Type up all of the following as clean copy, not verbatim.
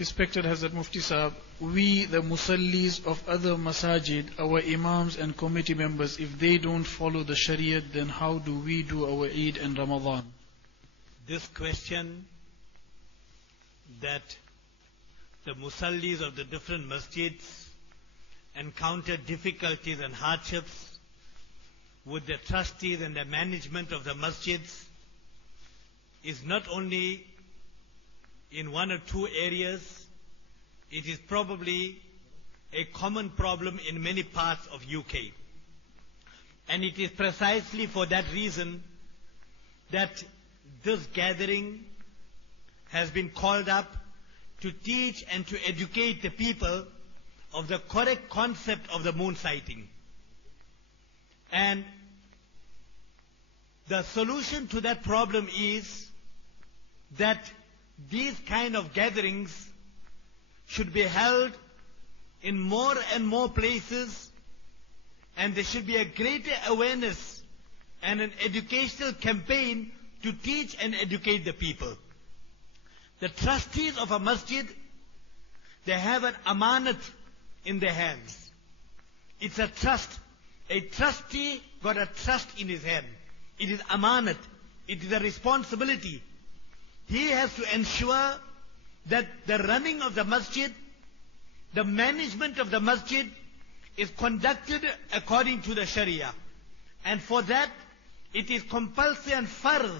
Respected Hazrat Mufti Sahab, we the musallis of other masajid, our imams and committee members, if they don't follow the Shariat, then how do we do our Eid and Ramadan? This question that the musallis of the different masjids encounter difficulties and hardships with the trustees and the management of the masjids is not only in one or two areas, it is probably a common problem in many parts of UK. And it is precisely for that reason that this gathering has been called up to teach and to educate the people of the correct concept of the moon sighting. And the solution to that problem is that these kind of gatherings should be held in more and more places, and there should be a greater awareness and an educational campaign to teach and educate the people. The trustees of a masjid, they have an amanat in their hands. It's a trust. A trustee got a trust in his hand. It is amanat. It is a responsibility. He has to ensure that the running of the masjid, the management of the masjid is conducted according to the Sharia. And for that, it is compulsory and farz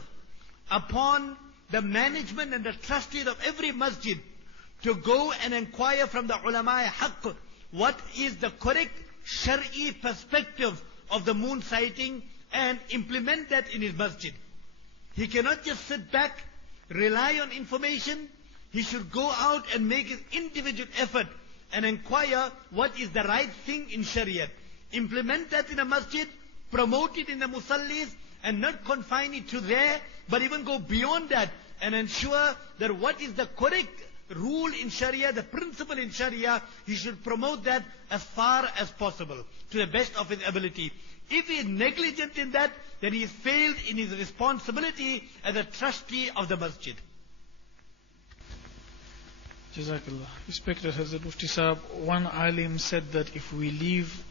upon the management and the trustees of every masjid to go and inquire from the ulama haqq what is the correct Shari perspective of the moon sighting and implement that in his masjid. He cannot just sit back, rely on information. He should go out and make his individual effort and inquire what is the right thing in Shariat. Implement that in a masjid, promote it in the musallis, and not confine it to there, but even go beyond that and ensure that what is the correct rule in Sharia, the principle in Sharia, he should promote that as far as possible, to the best of his ability. If he is negligent in that, then he has failed in his responsibility as a trustee of the masjid. Jazakallah. Respected Hazrat Mufti Sahab, one alim said that if we leave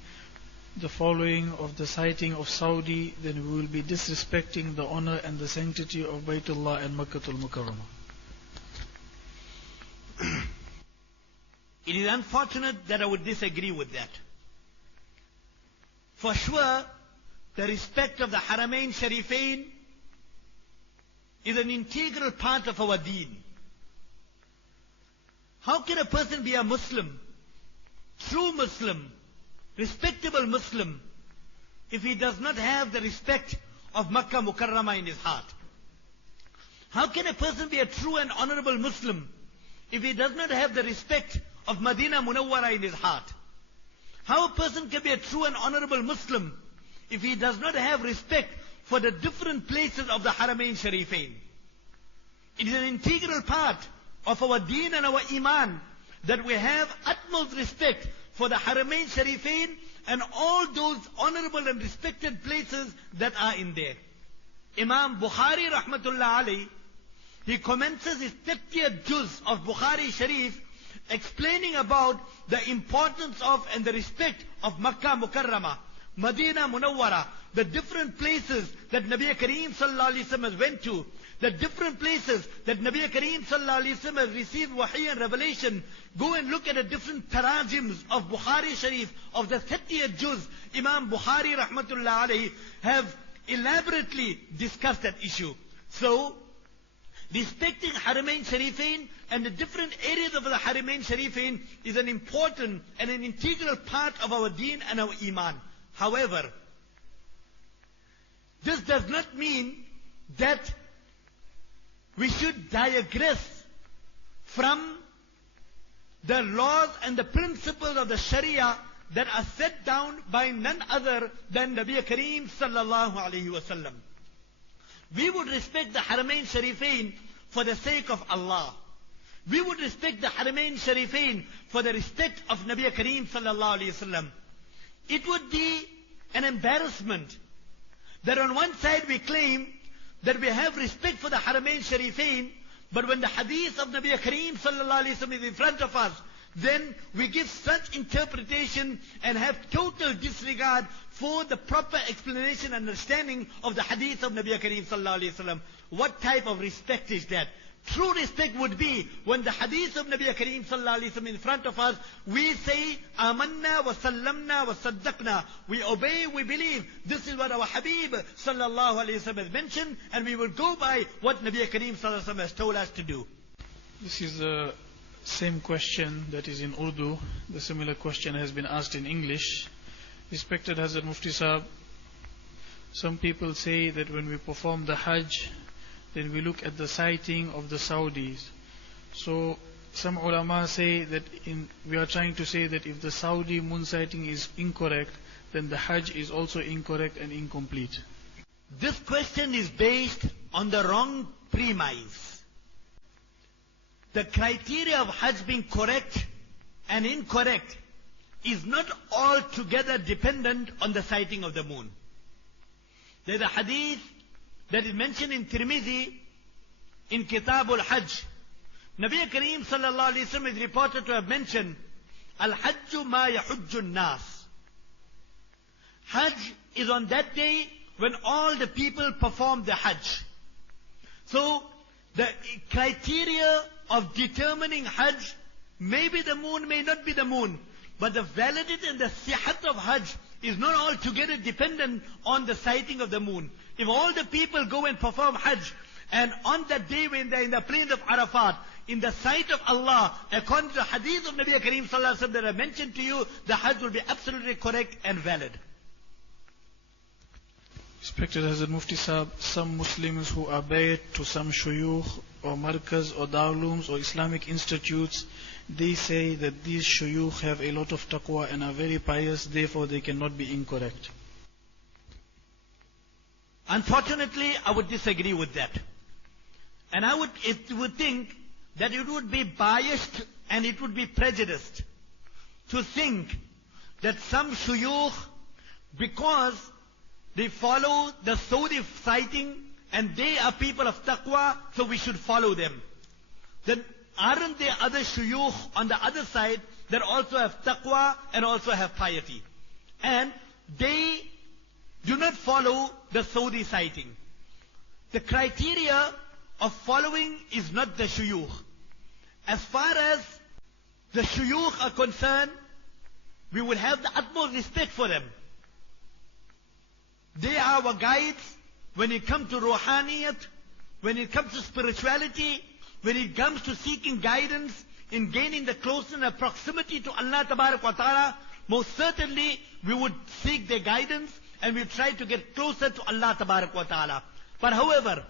the following of the sighting of Saudi, then we will be disrespecting the honor and the sanctity of Baytullah and Makkatul Mukarramah. It is unfortunate that I would disagree with that. For sure, the respect of the Haramain Sharifain is an integral part of our deen. How can a person be a Muslim, true Muslim, respectable Muslim, if he does not have the respect of Makkah Mukarramah in his heart? How can a person be a true and honorable Muslim if he does not have the respect of Madinah Munawwara in his heart? How a person can be a true and honorable Muslim if he does not have respect for the different places of the Haramain Sharifain? It is an integral part of our deen and our iman that we have utmost respect for the Haramain Sharifain and all those honorable and respected places that are in there. Imam Bukhari rahmatullah alayhi, he commences his 30th juz of Bukhari Sharif explaining about the importance of and the respect of Makkah Mukarramah, Madinah Munawwara, the different places that Nabi Kareem sallallahu alaihi wasallam went to, the different places that Nabi Kareem sallallahu alaihi wasallam received wahi and revelation. Go and look at the different tarajims of Bukhari Sharif of the 30th juz. Imam Bukhari rahmatullah alayhi have elaborately discussed that issue. So, respecting Haramain Sharifain and the different areas of the Haramain Sharifain is an important and an integral part of our deen and our iman. However, this does not mean that we should digress from the laws and the principles of the Sharia that are set down by none other than Nabi Kareem sallallahu alayhi wasallam. We would respect the Haramain Sharifain for the sake of Allah. We would respect the Haramain Sharifain for the respect of Nabi Kareem sallallahu alayhi wasallam. It would be an embarrassment that on one side we claim that we have respect for the Haramain Sharifain, But when the hadith of Nabi Kareem sallallahu alayhi wa sallam is in front of us, then we give such interpretation and have total disregard for the proper explanation and understanding of the hadith of Nabi Kareem sallallahu alayhi wa sallam. What type of respect is that? True respect would be when the hadith of Nabi Kareem sallallahu alayhi wa sallam in front of us, we say, Amanna wa sallamna wa saddaqna. We obey, we believe. This is what our Habib sallallahu alayhi wa sallam has mentioned, and we will go by what Nabi Kareem sallallahu alayhi wa sallam has told us to do. This is the same question that is in Urdu. The similar question has been asked in English. Respected Hazrat Mufti Sahab, some people say that when we perform the Hajj, then we look at the sighting of the Saudis. So some ulama say that we are trying to say that if the Saudi moonsighting is incorrect, then the Hajj is also incorrect and incomplete. This question is based on the wrong premise. The criteria of Hajj being correct and incorrect is not altogether dependent on the sighting of the moon. There is a hadith that is mentioned in Tirmidhi in Kitab al-Hajj. Nabi Kareem sallallahu alayhi wa sallam is reported to have mentioned, Al-Hajju ma yahujju nas. Hajj is on that day when all the people perform the Hajj. So the criteria of determining Hajj may be the moon, may not be the moon. But the validity and the sihat of Hajj is not altogether dependent on the sighting of the moon. If all the people go and perform Hajj, and on that day when they're in the plains of Arafat, in the sight of Allah, according to the hadith of Nabi Kareem sallallahu alaihi wasallam that I mentioned to you, the Hajj will be absolutely correct and valid. Respected Hazrat Mufti Sahab, some Muslims who are bayat to some shuyukh or markaz or darulums or Islamic institutes, they say that these shuyukh have a lot of taqwa and are very pious, therefore they cannot be incorrect. Unfortunately, I would disagree with that. And I would think that it would be biased and it would be prejudiced to think that some shuyukh, because they follow the Saudi sighting and they are people of taqwa, so we should follow them. Then aren't there other shuyukh on the other side that also have taqwa and also have piety? And they do not follow the Saudi sighting. The criteria of following is not the shuyukh. As far as the shuyukh are concerned, we will have the utmost respect for them. They are our guides when it comes to ruhaniyat, when it comes to spirituality, when it comes to seeking guidance in gaining the closeness and proximity to Allah Tabarak wa Ta'ala. Most certainly we would seek their guidance and we try to get closer to Allah Tabarak wa Ta'ala. But however,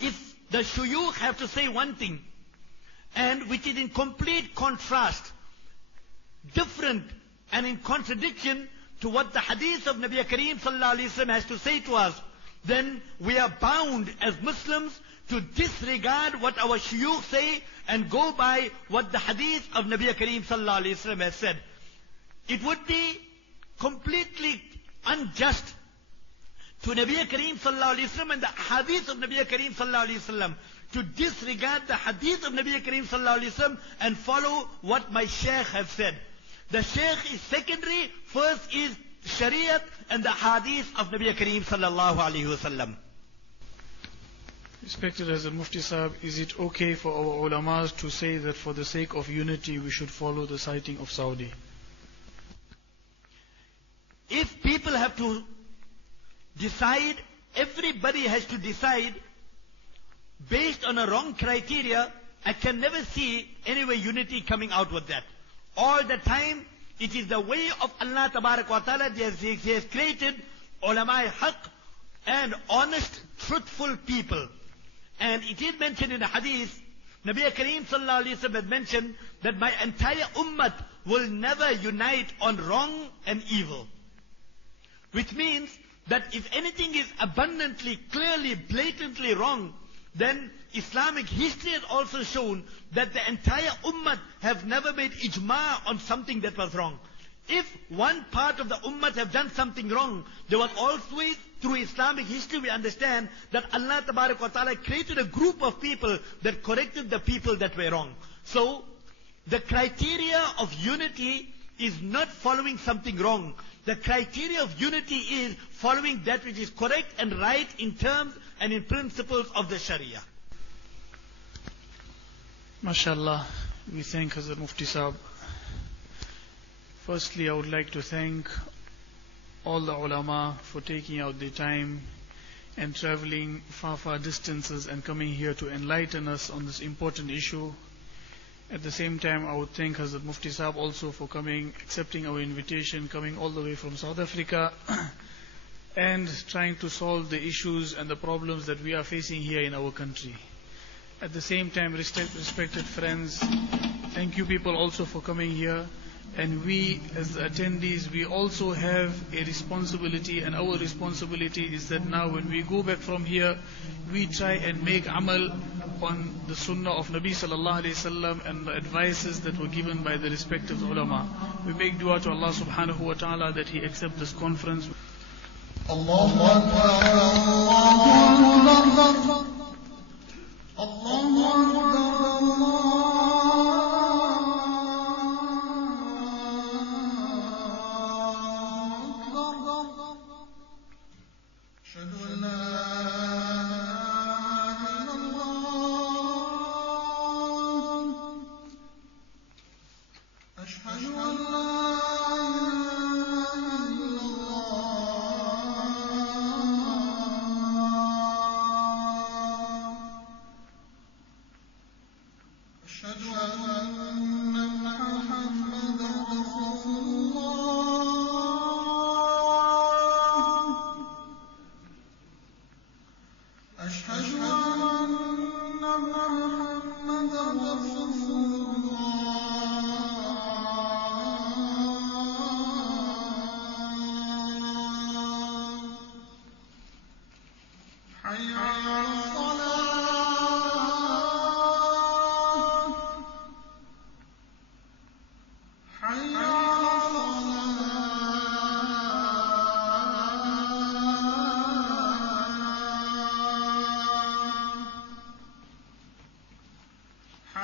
if the shuyukh have to say one thing, and which is in complete contrast, different and in contradiction to what the hadith of Nabi Kareem sallallahu alayhi wa sallam has to say to us, then we are bound as Muslims to disregard what our shuyukh say and go by what the hadith of Nabi Kareem sallallahu alayhi wa sallam has said. It would be completely unjust to Nabi Kareem sallallahu alayhi wa sallam and the hadith of Nabi Kareem sallallahu alayhi wa sallam to disregard the hadith of Nabi Kareem sallallahu alayhi wa sallam and follow what my shaykh have said. The shaykh is secondary, first is shariat and the hadith of Nabi Kareem sallallahu alayhi wa sallam. Respected Hazrat Mufti Sahab, is it okay for our ulamas to say that for the sake of unity we should follow the sighting of Saudi? If people have to decide, everybody has to decide based on a wrong criteria, I can never see any way unity coming out with that. All the time, it is the way of Allah Tabarak wa Ta'ala. He has created ulama haq and honest, truthful people. And it is mentioned in the hadith, Nabi Kareem sallallahu alayhi wa sallam has mentioned that my entire ummah will never unite on wrong and evil. Which means that if anything is abundantly, clearly, blatantly wrong, then Islamic history has also shown that the entire ummah have never made ijma on something that was wrong. If one part of the ummah have done something wrong, there was always, through Islamic history, we understand that Allah Tabarak wa Ta'ala created a group of people that corrected the people that were wrong. So, the criteria of unity is not following something wrong. The criteria of unity is following that which is correct and right in terms and in principles of the Sharia. MashaAllah, we thank Hazrat Mufti Sahab. Firstly, I would like to thank all the ulama for taking out their time and traveling far distances and coming here to enlighten us on this important issue. At the same time, I would thank Hazrat Mufti Sahab also for coming, accepting our invitation, coming all the way from South Africa and trying to solve the issues and the problems that we are facing here in our country. At the same time, respected friends, thank you people also for coming here. And we, as the attendees, we also have a responsibility, and our responsibility is that now when we go back from here, we try and make amal on the sunnah of Nabi sallallahu alayhi wasallam and the advices that were given by the respective ulama. We make dua to Allah subhanahu wa ta'ala that He accept this conference. Allahu Akbar, Allahu Akbar, Allahu Akbar.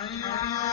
حي على